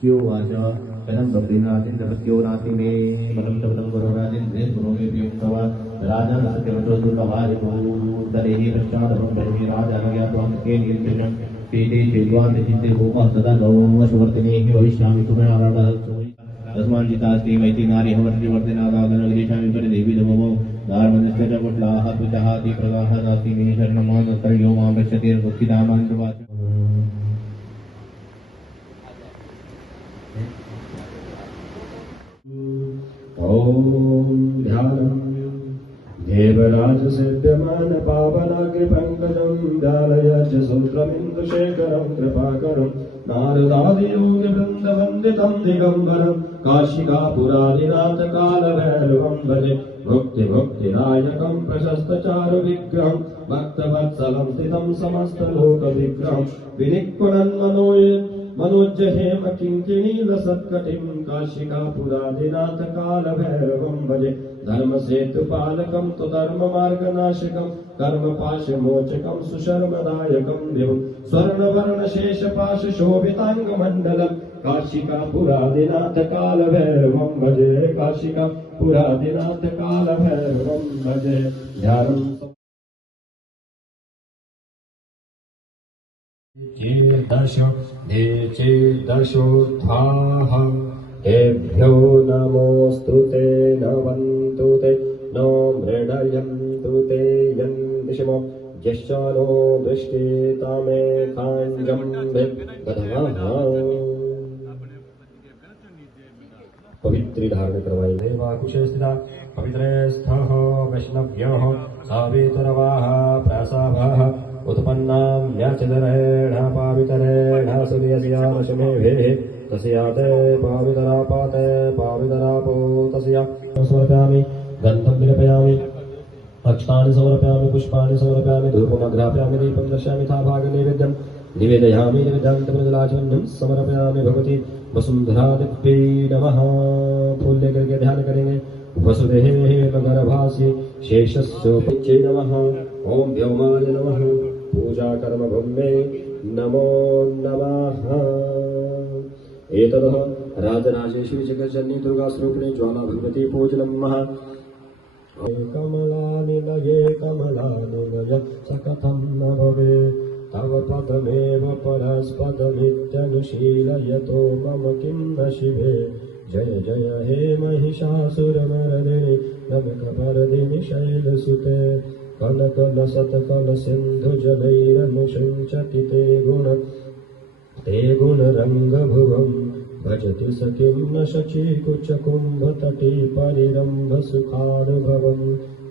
क्यों वाचा कलम दक्षिणातिन दक्षियो नाति में बलम तबलम गरुराजिन देश गुरु में प्रियम तवा राजा नसके वटो दुर्लभाय तरेहि पश्चात हम बलि राजा नगया तो हम के नियंत्रण पीते चेद्वान चित्ते भूमा सदा गौरव सुवर्तने ही भविष्यामि तुम्हें आराधा तस्मान जितास्ति मैति नारी हमर्ति वर्धनादादन विदेशामि पर देवी दमो धार्मनिष्ठ जगुटलाह पिताहाति प्रगाह दाति मे शरणमान कर्यो मां रक्षते भक्तिदामान प्रवाच ओम ध्यानम् देवराज सिद्धमान पावनाग्रि पंकजं ध्यालयच सूत्रमिन्दुशेखरं कृपाकरं नारदादि योगि वृन्द वन्दितं दिगम्बरं काशिकापुरादिनाथ कालभैरवं भजे भुक्तिनायकं प्रशस्तचारु विग्रहं भक्तवत्सलं स्थितं समस्तलोकविग्रहं विनिक्वणन् मनोज्जहेम किङ्किणीलसत्कटिं काशिकापुरादिनाथ कालभैरवं भजे धर्मसेतुपालकं तु धर्ममार्गनाशकं कर्मपाशमोचकं सुशर्मदायकं विभुं स्वर्णवर्णशेषपाशशोभिताङ्गमण्डलं काशिकापुरादिनाथ कालभैरवं भजे काशिकापुरादिनाथ कालभैरवं भजे ध्यानम् चेदर्शोऽर्थाः तेभ्यो नमोऽस्तु ते नवन्तु ते नो मृडयन्तु ते यन्दिशमो यश्चानो दृष्टितामेकाञ्जं विद्दधाः पवित्री धारण करवाई देवाकुशे स्थिता पवित्रे स्थः वैष्णव्यः सावितरवाः प्रासाभः उत्पन्नां व्याचदरेण पावितरेण सूर्यस्यामशमेभेः तस्याते पावितरापाते पावितरापो तस्या समर्पयामि गन्धं विलेपयामि अक्षतानि समर्पयामि पुष्पाणि समर्पयामि धूपमग्रापयामि दीपं दर्शयामि यथा भागनैवेद्यं निवेदयामि निवेदान्तमृदुलाचमन्यं समर्पयामि भगवती वसुन्धरादिव्यै नमः। फूल लेकर के ध्यान करेंगे वसुदेव गर्भासि शेषस्य पिच्चे नमः। ओम व्योमाय नमः। पूजा कर्म भूमे नमो नमः। एतदः राजराजेश्वरी जगज्जननी दुर्गा स्वरूपिणी ज्वाला भगवती पूजनं महा। कमलानिलये कमलानिलय सकथं न भवेत् तव पदमेव परस्पदमित्यनुशीलयतो मम किं न शिवे। जय जय हे महिषासुरमर्दिनि नमकपर्दिनि शैलसुते कनकलसत्कलसिन्धुजलैरनुषिञ्चति ते गुणरङ्गभुवं भजति स किं न शचीकुचकुम्भतटी परिरम्भसुखानुभवम्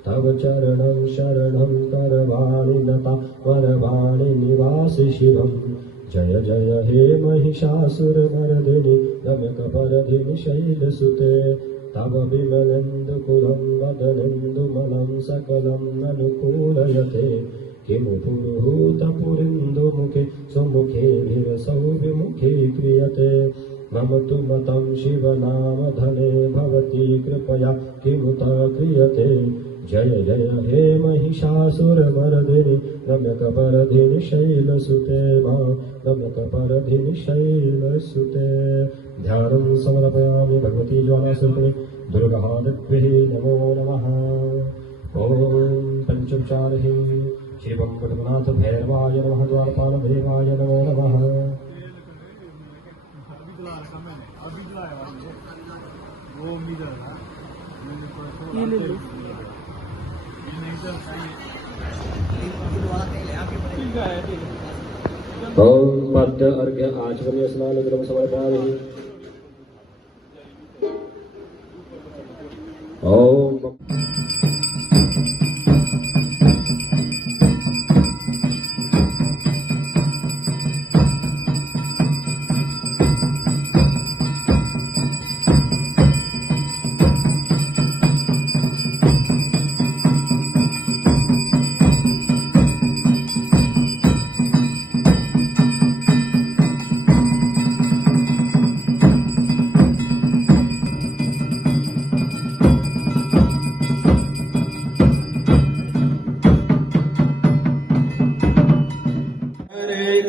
तव चरणं शरणं करवाणि नता वरवाणि निवासि शिवम्। जय जय हे महिषासुरमर्दिनि रमकपर्दिनि शैलसुते तव विमलेन्दुकुलं वदनेन्दुमलं सकलं ननुकूलयते किमु पुरुहूतपुरिन्दुमुखे सुमुखे विरसौ विमुखे क्रियते मम तु मतं शिवनामधने भवती कृपया किमुत क्रियते। जय जय हे महिषासुरमर्दिनि रम्यकपर्दिनि शैलसुते मां रम्यकपर्दिनि शैलसुते। ध्यानं समर्पयामि भगवती ज्वालास्वरूपिणी दुर्गादिव्यै नमो नमः। ॐ पंचोपचारैः शिवं पद्मनाथ भैरवाय नमः। द्वारपालभैरवाय नमो नमः। ओम पद्य अर्घ्य आचमनीय स्नान क्रम समर्पयामि। ओम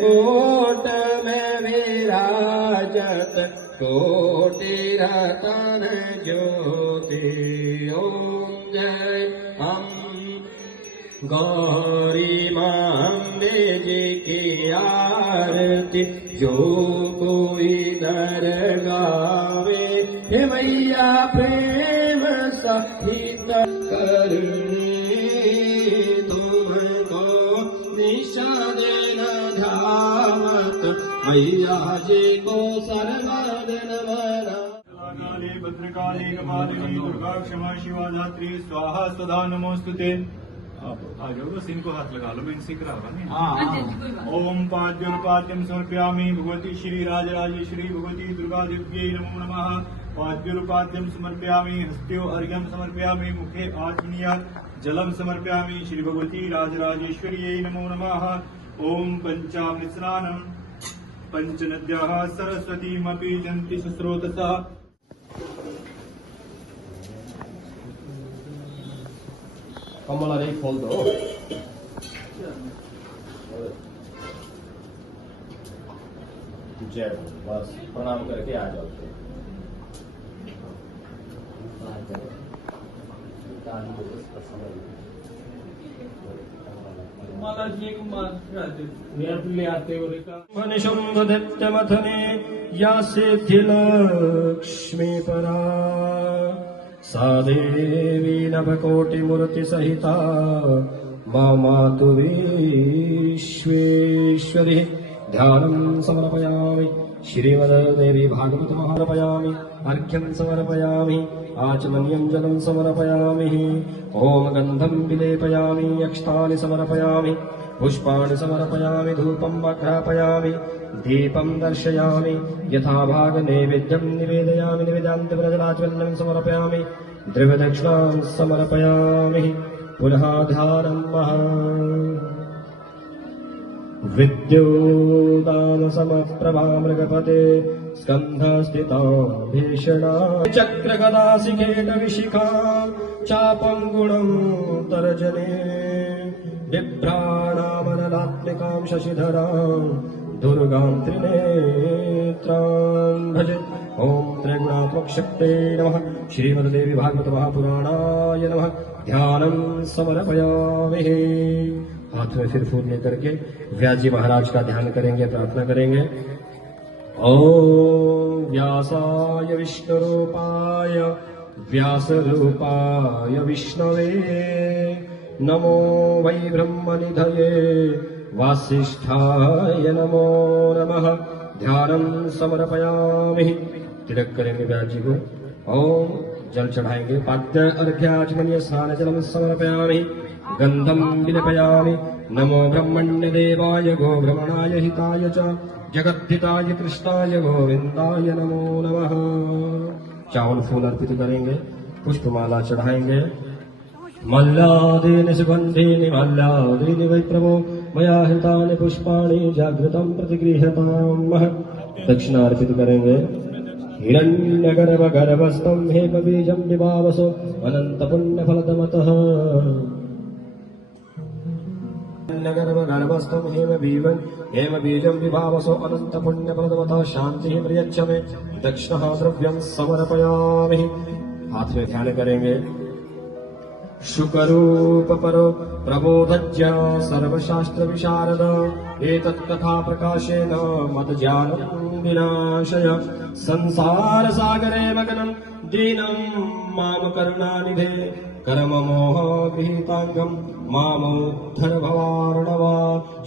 कोट में विराजत कोटि रतन ज्योति। ओम जय हम गौरी मांगे जी की आरती जो कोई नर गावे। हे मैया प्रेम सहित करनी तुमको निशा देन ध्यावत मैया जी को सर्वदिन मना। काले भद्रकाले कपालिनी दुर्गा क्षमा शिवा धात्री स्वाहा सदा नमोस्तुते। आप आ जाओ, बस इनको हाथ लगा लो, मैं इनसे करा रहा नहीं। ओम पाद्योपाद्यम समर्पयामि भगवती श्री राजराजेश्वरी भगवती दुर्गा देव्यै नमो नमः। पाद्योपाद्यम समर्पयामि हस्त्यो अर्घ्यम समर्पयामि मुखे आत्मनीयात् जलम समर्पयामि श्री भगवती राजराजेश्वर्यै नमो नमः। ओम पंचामृत स्नानम पंचनद्याः सरस्वतीमपि जन्ति सुस्रोतसः। कमल अरे खोल दो। जय बस प्रणाम करके आ जाओ। निशुम्भदित्यमथने या सिद्धिलक्ष्मी परा सा देवी नवकोटिमूर्तिसहिता मातु विश्वेश्वरी। ध्यानं समर्पयामि श्रीमद्देवी भागवत समर्पयामि अर्घ्यं समर्पयामि आचमनीयं जलं समर्पयामि। ओम गन्धं विलेपयामि अक्षतानि समर्पयामि पुष्पाणि समर्पयामि धूपं वग्रापयामि दीपं दर्शयामि यथाभाग नैवेद्यं निवेदयामि निवेदान्तप्रजलाचमनं समर्पयामि द्रव्यदक्षिणां समर्पयामि पुनः ध्यानं विद्योदानसमप्रभा मृगपते स्कन्धस्थिता भीषणा चक्रगदाशिखेटविशिखा चापं गुणं तर्जने बिभ्राणामनलात्मिकां शशिधरां दुर्गां त्रिनेत्रां भजे। ओम त्रैगुणात्मक शक्ते नमः। श्रीमद्देवी भागवत महापुराणाय नमः। ध्यानं समर्पयामि। हाथ में फिर फूल लेकर के व्यास जी महाराज का ध्यान करेंगे, प्रार्थना करेंगे। ओम व्यासाय विष्णुरूपाय व्यासरूपाय विष्णवे नमो वै ब्रह्मनिधये वासिष्ठाय नमो नमः। ध्यानं समर्पयामि। तिलक करेंगे व्यास जी को। ओम जल चढ़ाएंगे। पाद्य अर्घ्याचमनीय स्नान जलम समर्पयामि गंधम विलेपयामि। नमो ब्रह्मण्य देवाय गो भ्रमणाय हिताय च जगद्धिताय कृष्णाय गोविंदाय नमो नमः। चावल फूल अर्पित करेंगे, पुष्पमाला चढ़ाएंगे। मल्लादीनि सुगन्धीनि मल्लादीनि वै प्रभो मया हृतानि पुष्पाणि जागृतं प्रतिगृह्यताम्। दक्षिणा अर्पित करेंगे। हिरण्यगर्भगर्भस्थं हेमबीजं विभावसो अनन्तपुण्यफलदमतः। हिरण्यगर्भगर्भस्थं हेमबीजं विभावसो अनन्तपुण्यफलदमतः। शान्तिः प्रयच्छ मे। दक्षिणः द्रव्यं समर्पयामि। हाथ में ध्यान करेंगे। शुकरूप परो प्रबोधज्य सर्वशास्त्र विशारद एतत्कथा प्रकाशेन मत ज्ञानं विनाशय। संसार सागरे मग्नं दीनं माम करुणानिधे कर्ममोह विहितांगं मामोद्धर भवार्णव।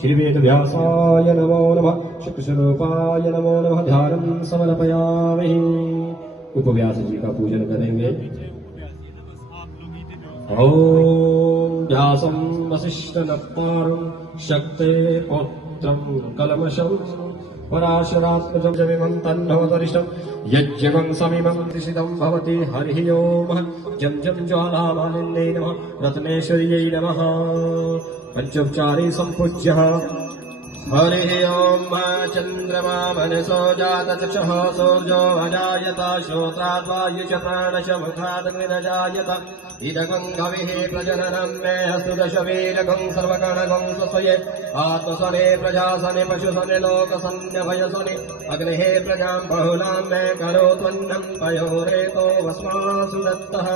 श्री वेदव्यासाय नमो नमः। शुक्रस्वरूपाय नमो नमः। ध्यानं समर्पयामि। उपव्यास जी का पूजन करेंगे। ओम व्यासं वसिष्ठनप्तारं शक्ते पौत्रं कलमशं पराशरात्मजं जमिमं तन्नोदरिष्टं यज्ञं समिमं दिशितं भवति। हरिः ओम जं जं ज्वालामालिन्यै नमः। रत्नेश्वर्यै नमः। पंचोपचारे सम्पूज्य हरिः ओम् चन्द्रमा मनसो जातचक्षुः सूर्यो अजायत श्रोत्राद्वायु च प्राणश मुखादग्निरजायत इदगम् कविः प्रजननम् मे अस्तु दशवीरगम् सर्वगणगम् स्वस्वये आत्मसने प्रजासने पशुसने लोकसन्न्यभयसने अग्निः प्रजाम् बहुलाम् मे करोत्वन्नम् पयोरेतो भस्मासु दत्तः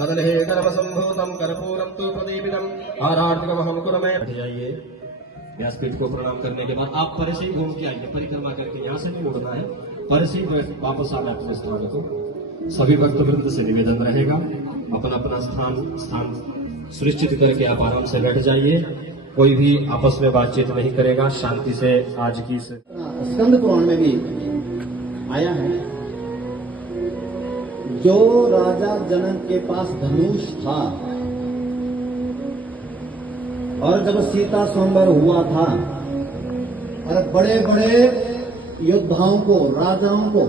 कदलिः गर्भसम्भूतम् कर्पूरम् तु प्रदीपितम् आरार्तिकमहम् कुरु मे। जाइए व्यासपीठ को प्रणाम करने के बाद आप पर से ही घूम के आइए, परिक्रमा करके यहाँ से नहीं मुड़ना है, पर से ही वापस आए अपने स्थान को। सभी भक्त वृंद से निवेदन रहेगा अपना अपना स्थान सुनिश्चित करके आप आराम से बैठ जाइए, कोई भी आपस में बातचीत नहीं करेगा, शांति से आज की स्कंद पुराण में भी आया है, जो राजा जनक के पास धनुष था और जब सीता स्वयंवर हुआ था और बड़े बड़े योद्धाओं को, राजाओं को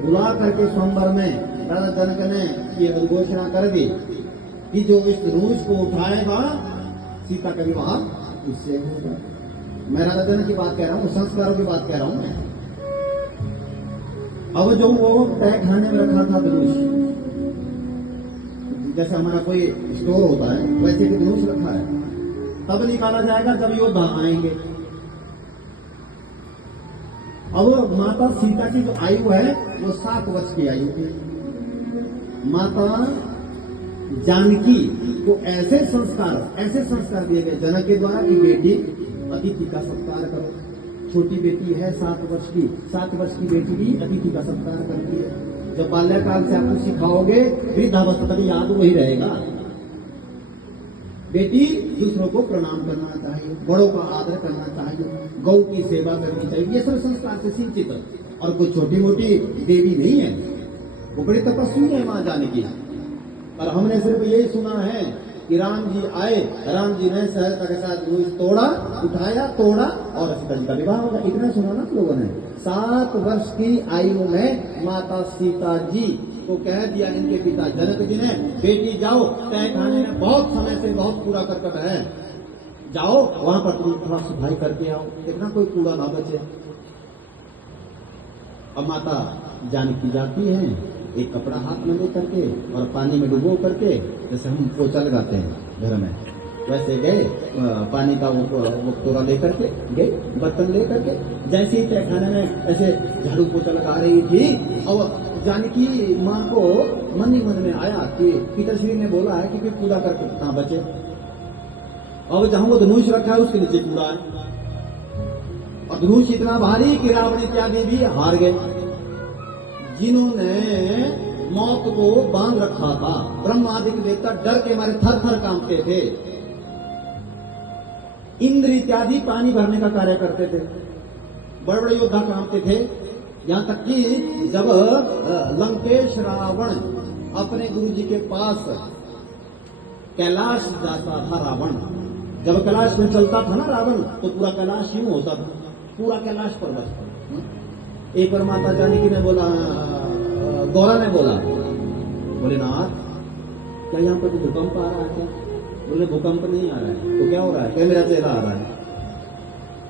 बुला करके स्वयंवर में राजा जनक ने ये घोषणा कर दी कि जो इस धनुष को उठाएगा सीता का विवाह उससे होगा। मैं राजा जनक की बात कह रहा हूँ, संस्कारों की बात कह रहा हूँ मैं। अब जो वो तय खाने में रखा था धनुष, जैसे हमारा कोई स्टोर होता है वैसे भी धनुष रखा है, तब निकाला जाएगा जब योद्धा आएंगे। अब माता सीता की जो आयु है वो 7 वर्ष की आयु थी। माता जानकी को ऐसे संस्कार दिए गए जनक के द्वारा कि बेटी अतिथि का सत्कार करो। छोटी बेटी है 7 वर्ष की, 7 वर्ष की बेटी भी अतिथि का सत्कार करती है। जब बाल्यकाल से आपको सिखाओगे वृद्धावस्था तक याद वही रहेगा। बेटी दूसरों को प्रणाम करना चाहिए, बड़ों का आदर करना चाहिए, गौ की सेवा करनी चाहिए, ये सब संस्कार से सिंचित है। और कोई छोटी मोटी देवी नहीं है, वो बड़ी तपस्वी है मां जानकी। और हमने सिर्फ यही सुना है कि राम जी आए, राम जी ने सहजता के साथ धनुष तोड़ा, उठाया, तोड़ा और सीता जी का विवाह होगा, इतना सुना ना लोगों ने। 7 वर्ष की आयु में माता सीता जी को कह दिया इनके पिता जनक जी ने, बेटी जाओ तय खाने में बहुत समय से बहुत कूड़ा करकट है, जाओ वहां पर तुम थोड़ा सफाई करके आओ, देखना कोई कूड़ा ना बचे। अब माता जानकी जाती है, एक कपड़ा हाथ में ले करके और पानी में डुबो करके, जैसे हम पोछा लगाते हैं घर में, वैसे गए पानी का वो तोड़ा लेकर के गए, बर्तन लेकर के, जैसे ही तहखाने में ऐसे झाड़ू पोछा लगा रही थी और जानकी माँ को मन ही मन में आया कि पिताश्री ने बोला है कि कूड़ा करके कहाँ बचे। अब जहां वो धनुष रखा है उसके नीचे कूड़ा है, और धनुष इतना भारी कि रावण इत्यादि भी हार गए। जिन्होंने मौत को बांध रखा था, ब्रह्मादिक देवता डर के मारे थर थर कांपते थे। इंद्र इत्यादि पानी भरने का कार्य करते थे, बड़े बड़े योद्धा कांपते थे। यहां तक कि जब लंकेश रावण अपने गुरु जी के पास कैलाश जाता था, रावण जब कैलाश में चलता था ना रावण, तो पूरा कैलाश यूं होता था, पूरा कैलाश पर्वत पर। एक बार माता जानकी ने बोला, गौरा ने बोला, बोले नाथ क्या यहाँ पर भूकंप आ रहा है क्या? बोले भूकंप नहीं आ रहा है, तो क्या हो रहा है? क्या मेरा चेला आ रहा है।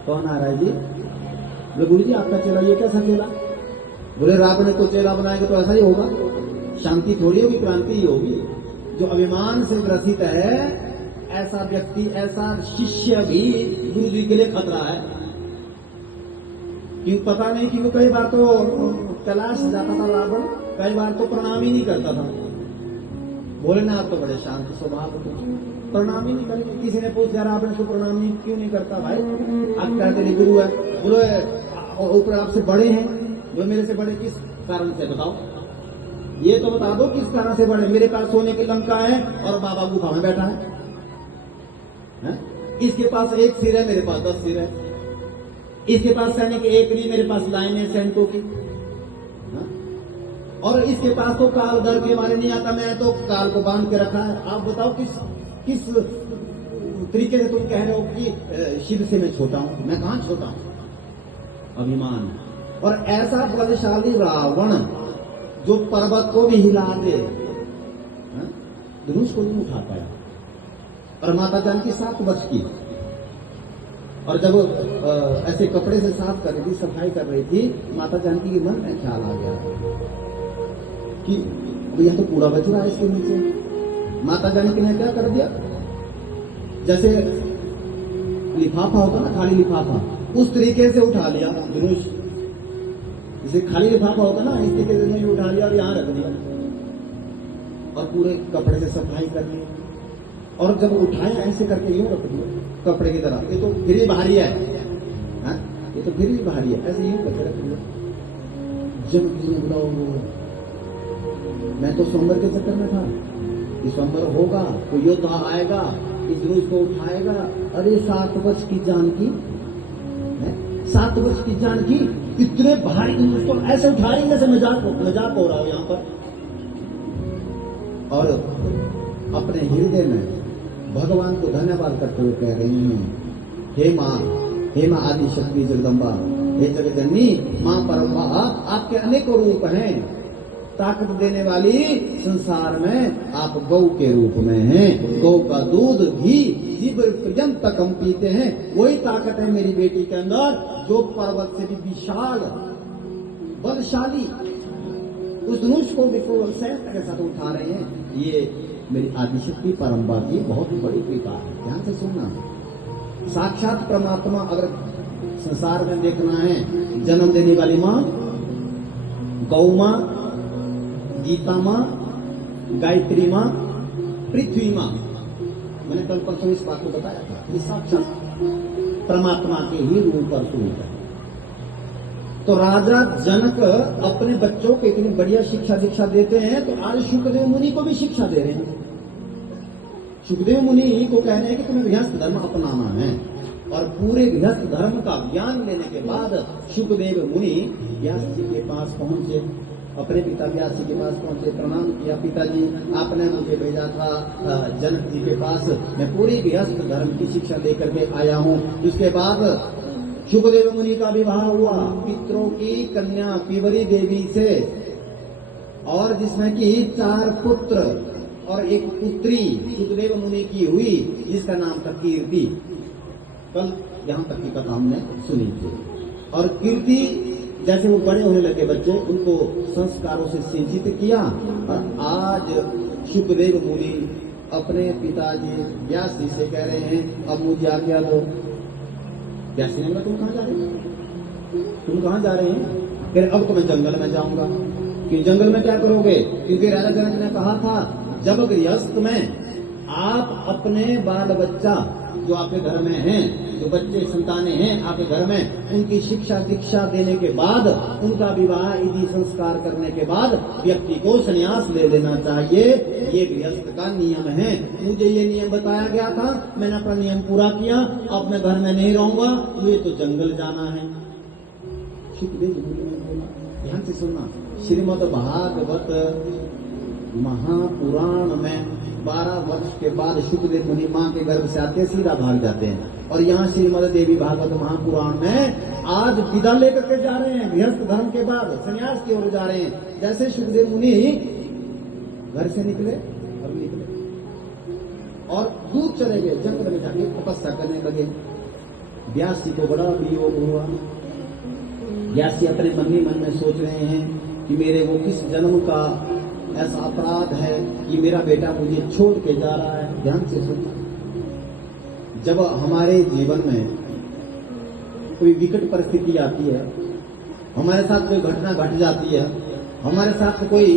कौन आ रहा है जी? बोले गुरु जी आपका चेला, ये कैसा चेला? बोले रावण को चेला बनाएंगे तो ऐसा ही होगा, शांति थोड़ी होगी, क्रांति ही होगी। जो अभिमान से ग्रसित है ऐसा व्यक्ति, ऐसा शिष्य भी गुरु जी के लिए खतरा है। क्यों? पता नहीं कि वो कई बार तो कैलाश जाता था रावण, कई बार तो प्रणाम ही नहीं करता था। भोलेनाथ तो बड़े शांत स्वभाव के, प्रणाम ही नहीं करेंगे। किसी ने पूछा रावण को प्रणाम नहीं क्यों नहीं करता? भाई आप कहते नहीं गुरु है, बोले ऊपर आपसे बड़े हैं, वो मेरे से बड़े किस कारण से बताओ, ये तो बता दो किस कारण से बड़े। मेरे पास सोने की लंका है और बाबा गुफा में बैठा है, इसके पास 1 सिर है, मेरे पास 10 सिर है। इसके पास सैनिक 1 नहीं, मेरे पास लाइन है सैनिकों की। और इसके पास तो काल डर के मारे नहीं आता, मैंने तो काल को बांध के रखा है। आप बताओ किस तरीके से तुम कह रहे हो कि शिव से मैं छोटा हूं? मैं कहां छोटा हूं? अभिमान। और ऐसा बलशाली रावण जो पर्वत को भी हिला दे, धनुष को नहीं उठा पाया। और माता जानकी 7 वर्ष की, और जब ऐसे कपड़े से साफ कर रही थी, सफाई कर रही थी, माता जानकी के मन में ख्याल आ गया कि भैया तो कूड़ा बच रहा है इसके नीचे। माता जानकी ने क्या कर दिया, जैसे लिफाफा होता ना, खाली लिफाफा, उस तरीके से उठा लिया धनुष, जैसे खाली लिफाफा होता ना, इस तरीके से धनुष उठा लिया और यहाँ रख दिया और पूरे कपड़े से सफाई कर ली। और जब उठाया ऐसे करके यूं रख दिया कपड़े की तरह, ये तो फिर भी भारी है, ये तो फिर भी भारी है, ऐसे यूं करके रख दिया। जब किसी ने बोला मैं तो स्वयंवर के चक्कर में था कि स्वयंवर होगा, कोई योद्धा आएगा, इस धनुष को उठाएगा। अरे 7 वर्ष की जानकी, 7 वर्ष की जानकी इतने भारी धनुष को ऐसे उठा रही जैसे मजाक हो रहा हो यहाँ पर। और अपने हृदय में भगवान को धन्यवाद करते हुए कह रही हैं, हे माँ आदि शक्ति जगदम्बा, हे जगजननी माँ परम्बा, आपके अनेकों रूप हैं, ताकत देने वाली संसार में आप गौ के रूप में हैं। गौ का दूध घी जीव पर्यंत तक हम पीते हैं, वही ताकत है मेरी बेटी के अंदर, जो पर्वत से भी विशाल बलशाली उस धनुष को विपुल सहजता के साथ उठा रहे हैं। ये मेरी आदिशक्ति परम्परा की बहुत बड़ी कृपा है। ध्यान से सुनना, साक्षात परमात्मा अगर संसार में देखना है, जन्म देने वाली माँ गौ माँ, गीता माँ, गायत्री माँ, पृथ्वी माँ, मैंने कल परसों इस बात को बताया था, ये साक्षात परमात्मा के ही रूप पर स्वरूप है। तो राजा जनक अपने बच्चों को इतनी बढ़िया शिक्षा दीक्षा देते हैं, तो आज शुकदेव मुनि को भी शिक्षा दे रहे हैं। शुकदेव मुनि को कह रहे हैं कि तुम्हें गृहस्थ धर्म अपनाना है, और पूरे गृहस्थ धर्म का ज्ञान लेने के बाद शुकदेव मुनि व्यास जी के पास पहुंचे, अपने पिता व्यास जी के पास पहुंचे, प्रणाम किया, पिताजी आपने मुझे भेजा था जनक जी के पास, मैं पूरी गृहस्थ धर्म की शिक्षा लेकर के आया हूँ। इसके बाद शुकदेव मुनि का विवाह हुआ पितरों की कन्या पीवरी देवी से, और जिसमें कि 4 पुत्र और 1 पुत्री शुकदेव मुनि की हुई, जिसका नाम था कीर्ति। कल यहाँ तक की कथा हमने सुनी थी। और कीर्ति जैसे वो बड़े होने लगे बच्चे, उनको संस्कारों से सिंचित किया, और आज शुकदेव मुनि अपने पिताजी व्यास जी से कह रहे हैं, अब मुझे आज्ञा दो। व्यास जी ने बोला, तुम कहाँ जा रहे हैं? तुम कहाँ जा रहे हैं? फिर अब तो मैं जंगल में जाऊंगा। कि जंगल में क्या करोगे? क्योंकि राजा जनक ने कहा था, जब गृहस्थ में आप अपने बाल बच्चा जो आपके घर में हैं, जो बच्चे संतानें हैं आपके घर में, उनकी शिक्षा दीक्षा देने के बाद, उनका विवाह विधि संस्कार करने के बाद व्यक्ति को संन्यास ले लेना चाहिए। ये गृहस्थ का नियम है। मुझे ये नियम बताया गया था, मैंने अपना नियम पूरा किया, अब मैं घर में नहीं रहूंगा, मुझे तो जंगल जाना है। शुकदेव मुनि ने बोला, ध्यान से सुनना, श्रीमद् भागवत महापुराण में 12 वर्ष के बाद शुकदेव मुनि मां के गर्भ से आते सीधा भाग जाते हैं, और यहाँ श्रीमद् देवी भागवत महापुराण में आज विदा लेकर के जा रहे हैं, गृहस्थ धर्म के बाद संन्यास की ओर जा रहे हैं। जैसे शुकदेव मुनि घर से निकले और दूर चले गए, जंगल में जाके तपस्या करने लगे। व्यास जी को बड़ा वियोग हुआ। व्यास जी अपने मन ही मन में सोच रहे हैं कि मेरे वो किस जन्म का ऐसा अपराध है कि मेरा बेटा मुझे छोड़ के जा रहा है। ध्यान से सुनो, जब हमारे जीवन में कोई विकट परिस्थिति आती है, हमारे साथ कोई घटना घट जाती है, हमारे साथ कोई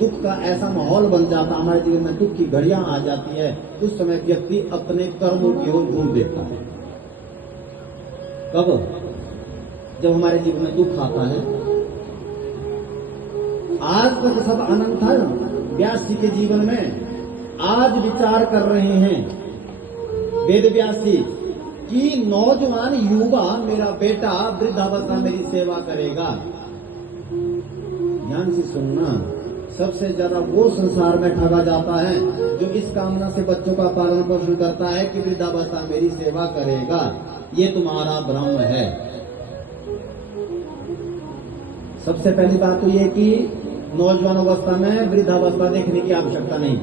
दुख का ऐसा माहौल बन जाता, हमारे जीवन में दुख की घड़ियां आ जाती है, उस समय व्यक्ति अपने कर्मों की ओर ढूंढ देखता है। कब? जब हमारे जीवन में दुख आता है। आज तक सब आनंद था व्यास जी के जीवन में। आज विचार कर रहे हैं वेद व्यास जी कि नौजवान युवा मेरा बेटा वृद्धावस्था मेरी सेवा करेगा। ध्यान से सुनना, सबसे ज्यादा वो संसार में ठगा जाता है जो इस कामना से बच्चों का पालन पोषण करता है कि वृद्धावस्था मेरी सेवा करेगा। ये तुम्हारा भ्रम है। सबसे पहली बात तो ये कि नौजवान अवस्था में वृद्धावस्था देखने की आवश्यकता नहीं।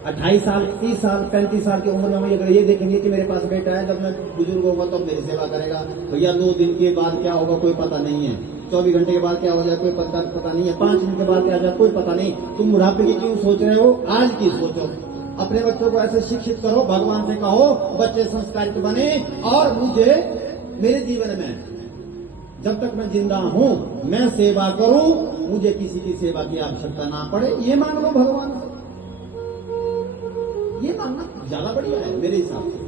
28 साल 30 साल 35 साल की उम्र में हम अगर ये देखेंगे कि मेरे पास बेटा है, जब मैं बुजुर्ग होगा तो मेरी सेवा करेगा, भैया 2 दिन के बाद क्या होगा कोई पता नहीं है, 24 घंटे के बाद क्या हो जाए कोई पता नहीं है, 5 दिन के बाद क्या हो जाए कोई पता नहीं। तुम बुढ़ापे की क्यों सोच रहे हो, आज की सोचो। अपने बच्चों को ऐसे शिक्षित करो, भगवान से कहो बच्चे संस्कारित बने, और मुझे मेरे जीवन में जब तक मैं जिंदा हूं मैं सेवा करूं, मुझे किसी की सेवा की आवश्यकता ना पड़े, ये मांग लो भगवान से। ये मांगना ज्यादा बढ़िया है मेरे हिसाब से।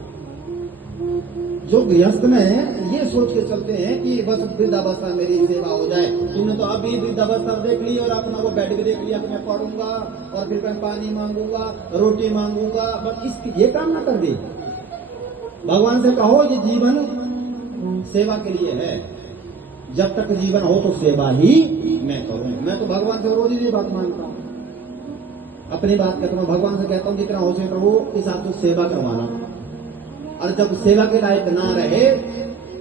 जो गृहस्थ में ये सोच के चलते हैं कि बस वृद्धावस्था में मेरी सेवा हो जाए। तुमने तो अभी वृद्धावस्था देख ली और अपना वो बेड भी देख लिया कि मैं पढ़ूंगा और फिर मैं पानी मांगूंगा, रोटी मांगूंगा, बस इसकी ये काम ना कर दे। भगवान से कहो ये जीवन सेवा के लिए है, जब तक जीवन हो तो सेवा ही मैं करूं। मैं तो भगवान से रोज ये बात मांगता हूं, अपनी बात कहता हूं, भगवान से कहता हूं जितना हो सके प्रभु इस आप तो सेवा करवाना, और जब सेवा के लायक ना रहे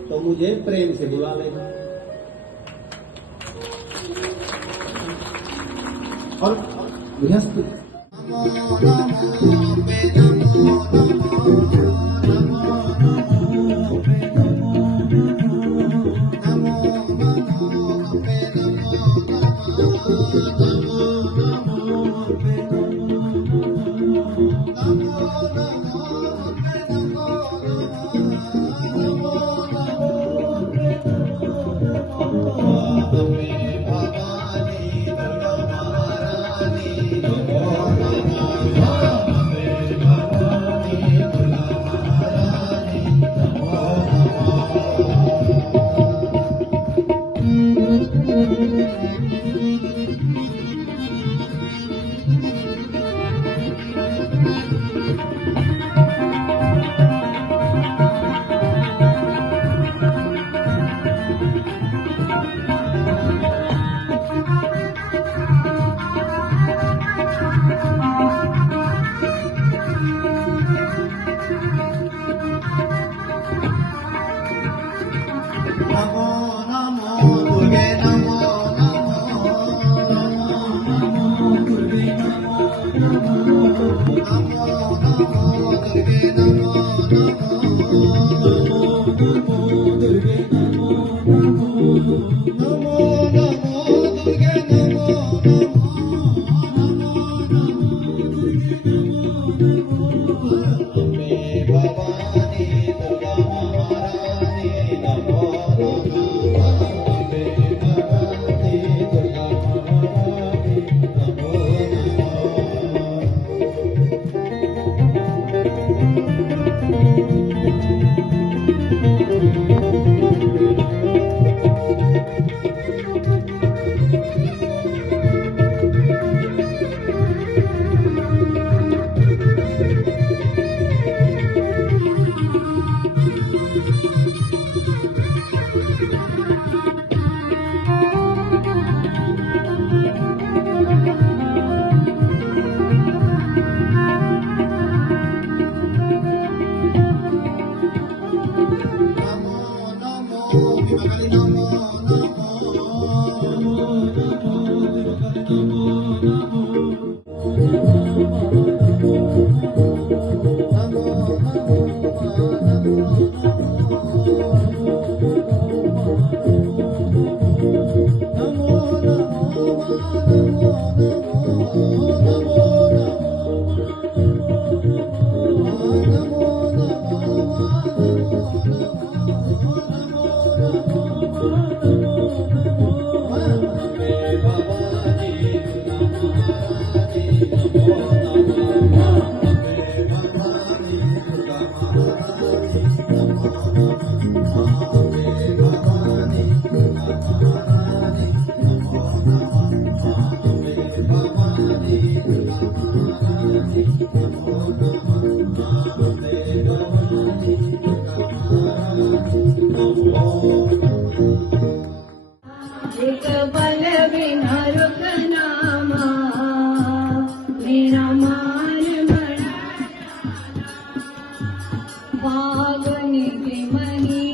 तो मुझे प्रेम से बुला लेना। और गृहस्थ एक बल बिना रुकना मां, मेरा मान बड़ा बागनी के मनी